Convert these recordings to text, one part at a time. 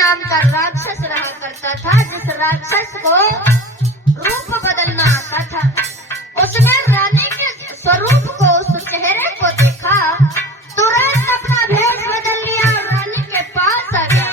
नाम का राक्षस रहा करता था, जिस राक्षस को रूप बदलना आता था। उसने रानी के स्वरूप को, उस चेहरे को देखा, तुरंत अपना भेष बदल लिया और रानी के पास आ गया।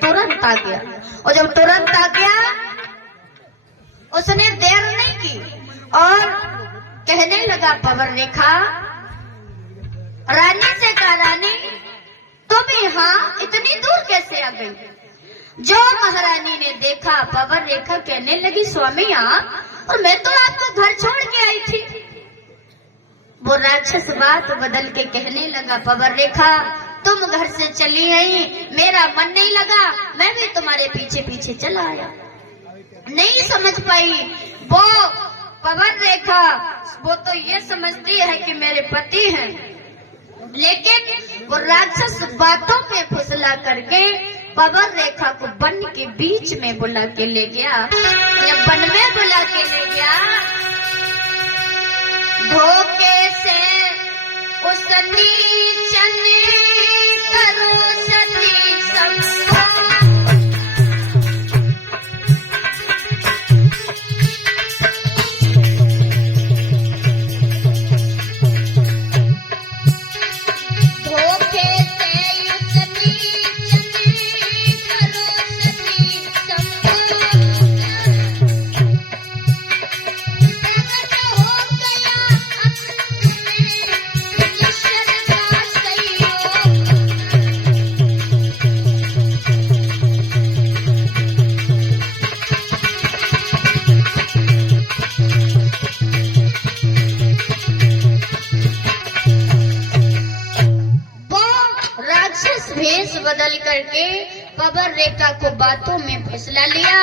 तुरंत आ गया, और जब तुरंत आ गया उसने देर नहीं की और कहने लगा पवन रेखा, रानी से कहा, रानी तुम यहाँ इतनी दूर कैसे आ गई? जो महारानी ने देखा, पवन रेखा कहने लगी, स्वामी आप, और मैं तो आपको घर छोड़ के आई थी। वो राक्षस बात बदल के कहने लगा, पवन रेखा तुम घर से चली आई, मेरा मन नहीं लगा, मैं भी तुम्हारे पीछे पीछे चला आया। नहीं समझ पाई वो पवन रेखा, वो तो ये समझती है कि मेरे पति हैं, लेकिन वो राक्षस बातों में फुसला करके पवन रेखा को वन के बीच में बुला के ले गया। जब वन में बुला के ले गया, धोखे से उस नीचन करो सती संभा, धोखे से उस नीचन करो सती संभा, प्रकट हो गया भेष बदल करके पवन रेखा को बातों में फुसला लिया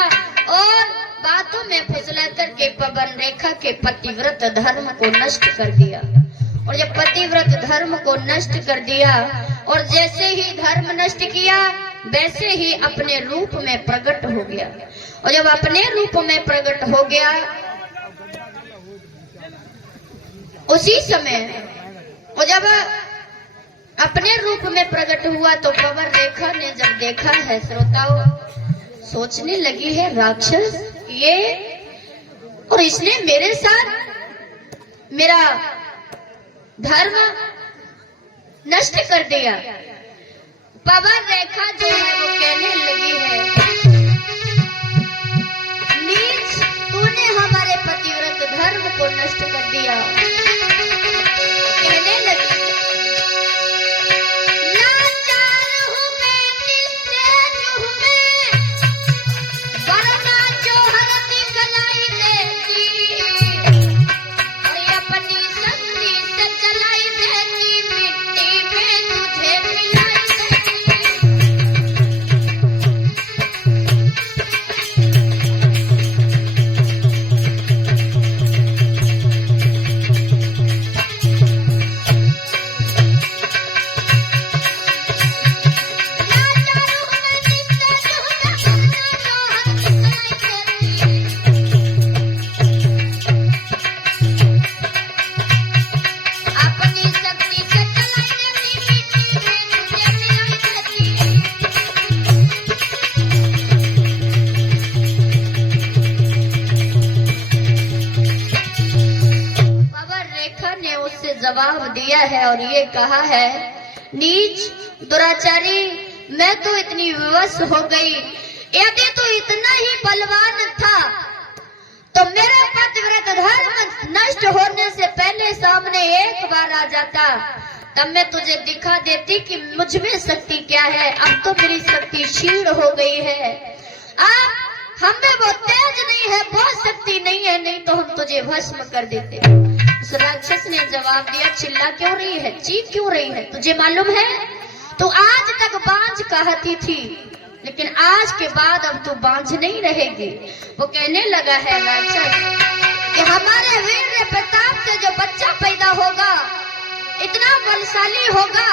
और बातों में फुसला करके पवन रेखा के पतिव्रत धर्म को नष्ट कर दिया। और जब पतिव्रत धर्म को नष्ट कर दिया और जैसे ही धर्म नष्ट किया वैसे ही अपने रूप में प्रकट हो गया। और जब अपने रूप में प्रकट हो गया उसी समय, और जब अपने रूप में प्रकट हुआ तो पवन रेखा ने जब देखा है, श्रोताओं सोचने लगी है, राक्षस ये, और इसने मेरे साथ मेरा धर्म नष्ट कर दिया। पवन रेखा जो है वो कहने लगी है, नीच तूने हमारे पतिव्रत धर्म को नष्ट कर दिया। कहने लगी, जवाब दिया है और ये कहा है, नीच दुराचारी, मैं तो इतनी विवश हो गई, यदि तू इतना ही बलवान नष्ट होने से पहले सामने एक बार आ जाता, तब मैं तुझे दिखा देती कि मुझ में शक्ति क्या है। अब तो मेरी शक्ति क्षीण हो गई है, अब हम में वो तेज नहीं है, वो शक्ति नहीं है, नहीं तो हम तुझे भस्म कर देते। उस राक्षस ने जवाब दिया, चिल्ला क्यों रही है, चीख क्यों रही है, तुझे मालूम है तू आज तक बांझ कहती थी, लेकिन आज के बाद अब तू बांझ नहीं रहेगी। वो कहने लगा है राक्षस कि हमारे वीर प्रताप से जो बच्चा पैदा होगा इतना बलशाली होगा।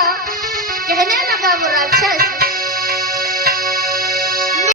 कहने लगा वो राक्षस